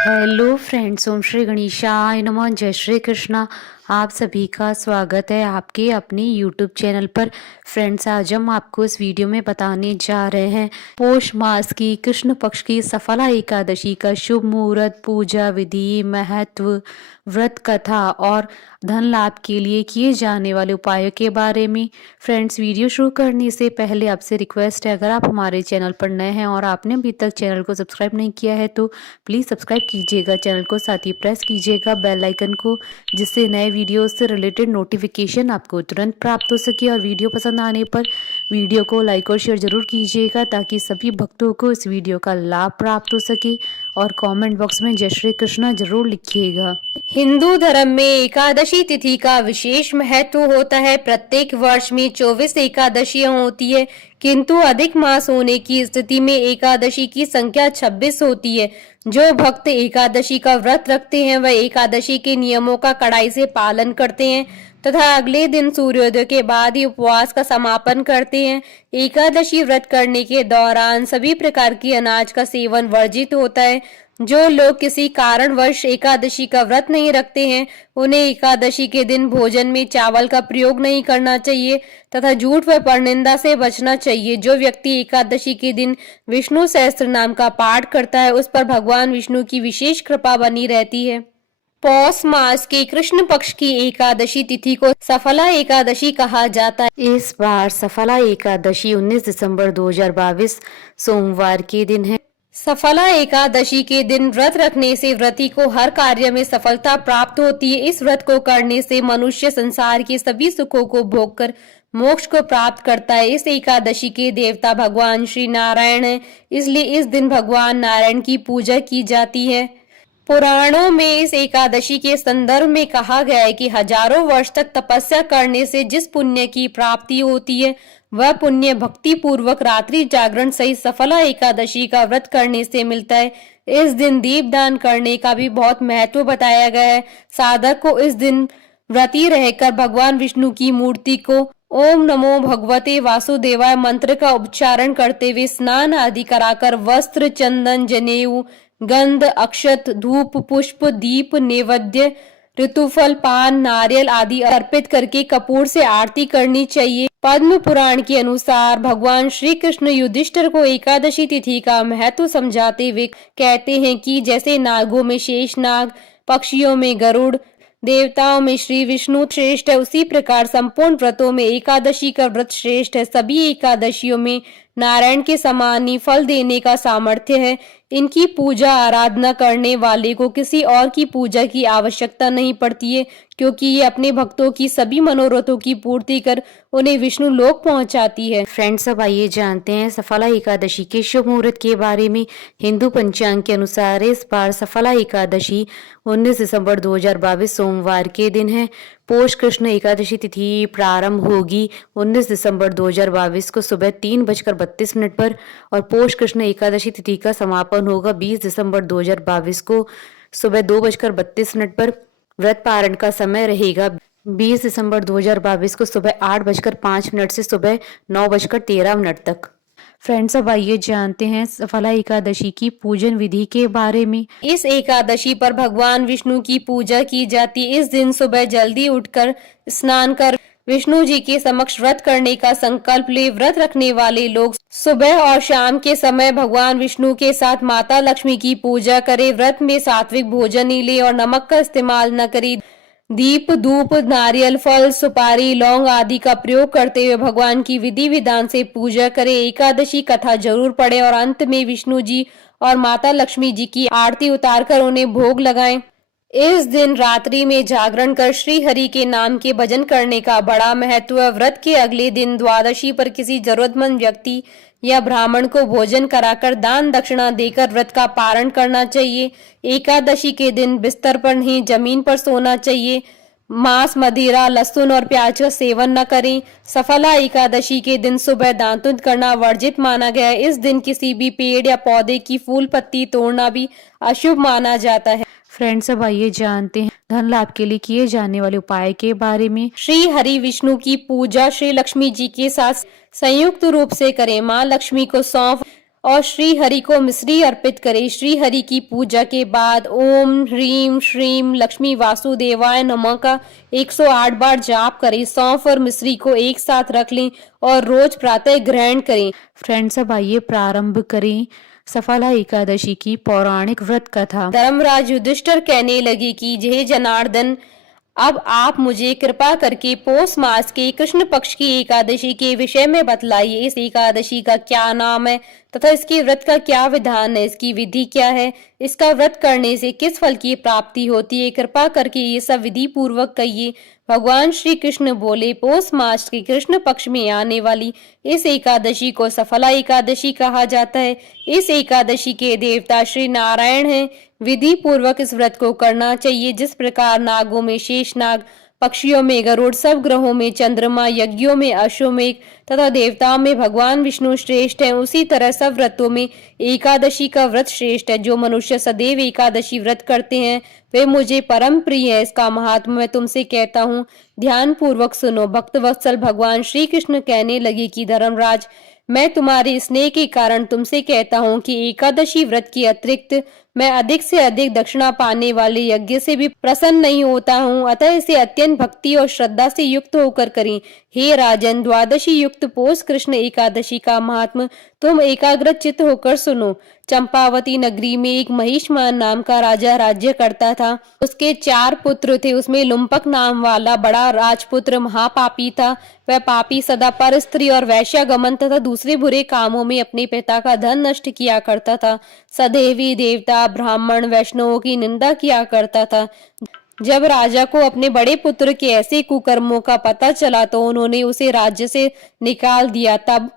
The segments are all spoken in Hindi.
हेलो फ्रेंड्स, ओम श्री गणेशाय नमः। जय श्री कृष्णा। आप सभी का स्वागत है आपके अपने यूट्यूब चैनल पर। फ्रेंड्स, आज हम आपको इस वीडियो में बताने जा रहे हैं पौष मास की कृष्ण पक्ष की सफला एकादशी का शुभ मुहूर्त, पूजा विधि, महत्व, व्रत कथा और धन लाभ के लिए किए जाने वाले उपायों के बारे में। फ्रेंड्स, वीडियो शुरू करने से पहले आपसे रिक्वेस्ट है, अगर आप हमारे चैनल पर नए हैं और आपने अभी तक चैनल को सब्सक्राइब नहीं किया है तो प्लीज़ सब्सक्राइब कीजिएगा चैनल को, साथ ही प्रेस कीजिएगा बेल आइकन को, जिससे नए वीडियो से रिलेटेड नोटिफिकेशन आपको तुरंत प्राप्त हो सके। और वीडियो पसंद आने पर वीडियो को लाइक और शेयर जरूर कीजिएगा ताकि सभी भक्तों को इस वीडियो का लाभ प्राप्त हो सके। और कमेंट बॉक्स में जय श्री कृष्णा जरूर लिखिएगा। हिंदू धर्म में एकादशी तिथि का विशेष महत्व होता है। प्रत्येक वर्ष में 24 एकादशियां होती है, किंतु अधिक मास होने की स्थिति में एकादशी की संख्या 26 होती है। जो भक्त एकादशी का व्रत रखते हैं वह एकादशी के नियमों का कड़ाई से पालन करते हैं तथा अगले दिन सूर्योदय के बाद ही उपवास का समापन करते हैं। एकादशी व्रत करने के दौरान सभी प्रकार की अनाज का सेवन वर्जित होता है। जो लोग किसी कारणवश एकादशी का व्रत नहीं रखते हैं उन्हें एकादशी के दिन भोजन में चावल का प्रयोग नहीं करना चाहिए तथा झूठ व परनिंदा से बचना चाहिए। जो व्यक्ति एकादशी के दिन विष्णु सहस्त्र नाम का पाठ करता है उस पर भगवान विष्णु की विशेष कृपा बनी रहती है। पौष मास के कृष्ण पक्ष की एकादशी तिथि को सफला एकादशी कहा जाता है। इस बार सफला एकादशी 19 दिसंबर 2022 सोमवार के दिन है। सफला एकादशी के दिन व्रत रखने से व्रती को हर कार्य में सफलता प्राप्त होती है। इस व्रत को करने से मनुष्य संसार के सभी सुखों को भोगकर मोक्ष को प्राप्त करता है। इस एकादशी के देवता भगवान श्री नारायण हैं, इसलिए इस दिन भगवान नारायण की पूजा की जाती है। पुराणों में इस एकादशी के संदर्भ में कहा गया है कि हजारों वर्ष तक तपस्या करने से जिस पुण्य की प्राप्ति होती है वह पुण्य भक्ति पूर्वक रात्रि जागरण सहित सफला एकादशी का व्रत करने से मिलता है। इस दिन दीपदान करने का भी बहुत महत्व बताया गया है। साधक को इस दिन व्रती रहकर भगवान विष्णु की मूर्ति को ओम नमो भगवते वासुदेवाय मंत्र का उच्चारण करते हुए स्नान आदि कराकर वस्त्र, चंदन, जनेऊ, गंध, अक्षत, धूप, पुष्प, दीप, नैवेद्य, ऋतुफल, पान, नारियल आदि अर्पित करके कपूर से आरती करनी चाहिए। पद्म पुराण के अनुसार भगवान श्री कृष्ण युधिष्ठिर को एकादशी तिथि का महत्व समझाते हुए कहते हैं कि जैसे नागों में शेष नाग, पक्षियों में गरुड़, देवताओं में श्री विष्णु श्रेष्ठ है, उसी प्रकार संपूर्ण व्रतों में एकादशी का व्रत श्रेष्ठ है। सभी एकादशियों में नारायण के समान ही फल देने का सामर्थ्य है। इनकी पूजा आराधना करने वाले को किसी और की पूजा की आवश्यकता नहीं पड़ती है, क्योंकि ये अपने भक्तों की सभी मनोरथों की पूर्ति कर उन्हें विष्णु लोक पहुंचाती है। फ्रेंड्स, अब आइए जानते हैं सफला एकादशी के शुभ मुहूर्त के बारे में। हिंदू पंचांग के अनुसार इस बार सफला एकादशी 19 दिसंबर 2022 सोमवार के दिन है। पौष कृष्ण एकादशी तिथि प्रारंभ होगी 19 दिसंबर 2022 को सुबह 3:32 पर और पौष कृष्ण एकादशी तिथि का समापन होगा 20 दिसंबर 2022 को सुबह 2:32 पर। व्रत पारण का समय रहेगा 20 दिसंबर 2022 को सुबह 8:05 से सुबह 9:13 तक। फ्रेंड्स, अब आइए जानते हैं सफला एकादशी की पूजन विधि के बारे में। इस एकादशी पर भगवान विष्णु की पूजा की जाती है। इस दिन सुबह जल्दी उठकर स्नान कर विष्णु जी के समक्ष व्रत करने का संकल्प ले। व्रत रखने वाले लोग सुबह और शाम के समय भगवान विष्णु के साथ माता लक्ष्मी की पूजा करें। व्रत में सात्विक भोजन ही ले और नमक का इस्तेमाल न करें। दीप, धूप, नारियल, फल, सुपारी, लौंग आदि का प्रयोग करते हुए भगवान की विधि विधान से पूजा करें। एकादशी कथा जरूर पढ़ें और अंत में विष्णु जी और माता लक्ष्मी जी की आरती उतारकर उन्हें भोग लगाएं। इस दिन रात्रि में जागरण कर श्री हरि के नाम के भजन करने का बड़ा महत्व है। व्रत के अगले दिन द्वादशी पर किसी जरूरतमंद व्यक्ति या ब्राह्मण को भोजन कराकर दान दक्षिणा देकर व्रत का पारण करना चाहिए। एकादशी के दिन बिस्तर पर नहीं जमीन पर सोना चाहिए। मांस, मदिरा, लहसुन और प्याज का सेवन न करें। सफला एकादशी के दिन सुबह दांतुन करना वर्जित माना गया है। इस दिन किसी भी पेड़ या पौधे की फूल पत्ती तोड़ना भी अशुभ माना जाता है। फ्रेंड्स, अब आइए जानते हैं धन लाभ के लिए किए जाने वाले उपाय के बारे में। श्री हरि विष्णु की पूजा श्री लक्ष्मी जी के साथ संयुक्त रूप से करें। माँ लक्ष्मी को सौंफ और श्री हरि को मिश्री अर्पित करें। श्री हरि की पूजा के बाद ओम ह्रीम श्रीम लक्ष्मी वासुदेवाय नमः का 108 बार जाप करें। सौंफ और मिश्री को एक साथ रख लें और रोज प्रातः ग्रहण करें। फ्रेंड्स, अब आइए प्रारंभ करें सफला एकादशी की पौराणिक व्रत कथा। धर्मराज युधिष्ठिर कहने लगे कि जय जनार्दन, अब आप मुझे कृपा करके पौष मास के कृष्ण पक्ष की एकादशी के विषय में बतलाइए। इस एकादशी का क्या नाम है तथा इसके व्रत का क्या विधान है, इसकी विधि क्या है, इसका व्रत करने से किस फल की प्राप्ति होती है, कृपा करके ये सब विधि पूर्वक कहिए। भगवान श्री कृष्ण बोले, पौष मास के कृष्ण पक्ष में आने वाली इस एकादशी को सफला एकादशी कहा जाता है। इस एकादशी के देवता श्री नारायण हैं। विधि पूर्वक इस व्रत को करना चाहिए। जिस प्रकार नागों में शेषनाग, पक्षियों में गरुड़, सब ग्रहों में चंद्रमा, यज्ञों में अश्वमेघ तथा देवताओं में भगवान विष्णु श्रेष्ठ हैं, उसी तरह सब व्रतों में एकादशी का व्रत श्रेष्ठ है। जो मनुष्य सदैव एकादशी व्रत करते हैं वे मुझे परम प्रिय है। इसका महात्मा मैं तुमसे कहता हूँ, ध्यान पूर्वक सुनो। भक्त वत्सल भगवान श्री कृष्ण कहने लगे कि धर्मराज, मैं तुम्हारे स्नेह के कारण तुमसे कहता हूँ कि एकादशी व्रत के अतिरिक्त मैं अधिक से अधिक दक्षिणा पाने वाले यज्ञ से भी प्रसन्न नहीं होता हूँ, अतः इसे अत्यंत भक्ति और श्रद्धा से युक्त होकर करें। हे राजन, द्वादशी युक्त पौष कृष्ण एकादशी का महात्म तुम एकाग्र चित्त होकर सुनो। चंपावती नगरी में एक महिष्मान नाम का राजा राज्य करता था। उसके 4 पुत्र थे। उसमें लुम्पक नाम वाला बड़ा राजपुत्र महापापी था। वह पापी सदा पर स्त्री और वैश्यागमन तथा दूसरे बुरे कामों में अपने पिता का धन नष्ट किया करता था। सदैवी देवता, ब्राह्मण, वैष्णवों की निंदा किया करता था। जब राजा को अपने बड़े पुत्र के ऐसे कुकर्मों का पता चला तो उन्होंने उसे राज्य से निकाल दिया। तब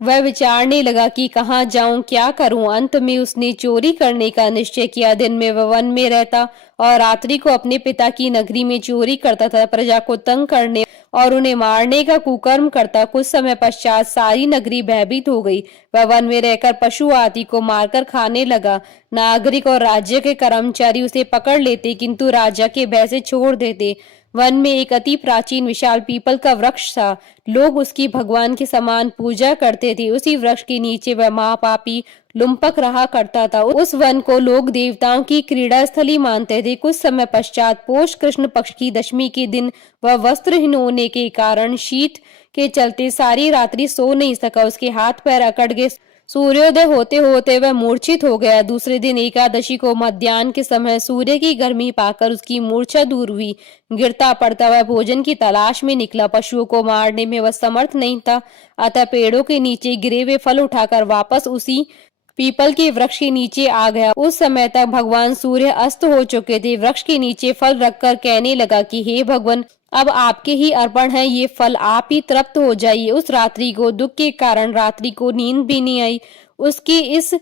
वह विचारने लगा कि कहाँ जाऊं, क्या करूं। अंत में उसने चोरी करने का निश्चय किया। दिन में वह वन में रहता और रात्रि को अपने पिता की नगरी में चोरी करता था। प्रजा को तंग करने और उन्हें मारने का कुकर्म करता। कुछ समय पश्चात सारी नगरी भयभीत हो गई। वह वन में रहकर पशु आदि को मारकर खाने लगा। नागरिक और राज्य के कर्मचारी उसे पकड़ लेते किंतु राजा के भय से छोड़ देते। वन में एक अति प्राचीन विशाल पीपल का वृक्ष था। लोग उसकी भगवान के समान पूजा करते थे। उसी वृक्ष के नीचे वह महापापी लुम्पक रहा करता था। उस वन को लोग देवताओं की क्रीड़ा स्थली मानते थे। कुछ समय पश्चात पौष कृष्ण पक्ष की दशमी के दिन वह वस्त्रहीन होने के कारण शीत के चलते सारी रात्रि सो नहीं सका। उसके हाथ पैर अकड़ गए। सूर्योदय होते होते वह मूर्छित हो गया। दूसरे दिन एकादशी को मध्याह्न के समय सूर्य की गर्मी पाकर उसकी मूर्छा दूर हुई। गिरता पड़ता वह भोजन की तलाश में निकला। पशुओं को मारने में वह समर्थ नहीं था, अतः पेड़ों के नीचे गिरे हुए फल उठाकर वापस उसी पीपल के वृक्ष के नीचे आ गया। उस समय तक भगवान सूर्य अस्त हो चुके थे। वृक्ष के नीचे फल रखकर कहने लगा कि हे भगवान, अब आपके ही अर्पण है ये फल, आप ही तृप्त हो जाइए। उस रात्रि को दुख के कारण रात्रि को नींद भी नहीं आई। उसकी इस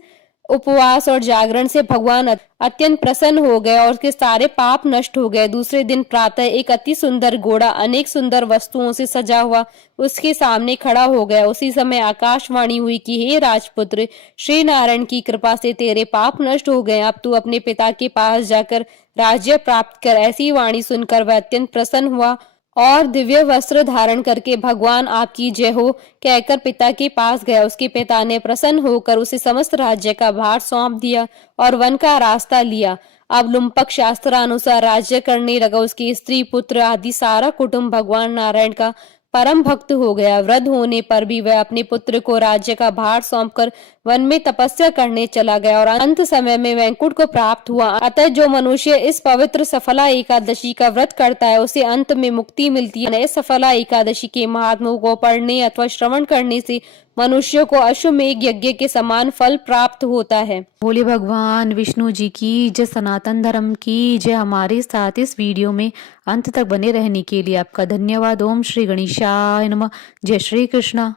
उपवास और जागरण से भगवान अत्यंत प्रसन्न हो गए और उसके सारे पाप नष्ट हो गए। दूसरे दिन प्रातः एक अति सुंदर घोड़ा अनेक सुंदर वस्तुओं से सजा हुआ उसके सामने खड़ा हो गया। उसी समय आकाशवाणी हुई कि हे राजपुत्र, श्री नारायण की कृपा से तेरे पाप नष्ट हो गए। अब तू अपने पिता के पास जाकर राज्य प्राप्त कर। ऐसी वाणी सुनकर वह अत्यंत प्रसन्न हुआ और दिव्य वस्त्र धारण करके भगवान आपकी जय हो कहकर पिता के पास गया। उसके पिता ने प्रसन्न होकर उसे समस्त राज्य का भार सौंप दिया और वन का रास्ता लिया। अब लुम्पक शास्त्रानुसार राज्य करने लगा। उसकी स्त्री, पुत्र आदि सारा कुटुंब भगवान नारायण का परम भक्त हो गया। वृद्ध होने पर भी वह अपने पुत्र को राज्य का भार सौंपकर वन में तपस्या करने चला गया और अंत समय में वैकुंठ को प्राप्त हुआ। अतः जो मनुष्य इस पवित्र सफला एकादशी का व्रत करता है उसे अंत में मुक्ति मिलती है। इस सफला एकादशी के महात्म्यों को पढ़ने अथवा श्रवण करने से मनुष्य को अश्वमेघ यज्ञ के समान फल प्राप्त होता है। बोले भगवान विष्णु जी की जय, सनातन धर्म की जय। हमारे साथ इस वीडियो में अंत तक बने रहने के लिए आपका धन्यवाद। ओम श्री गणेशाय नमः। जय श्री कृष्णा।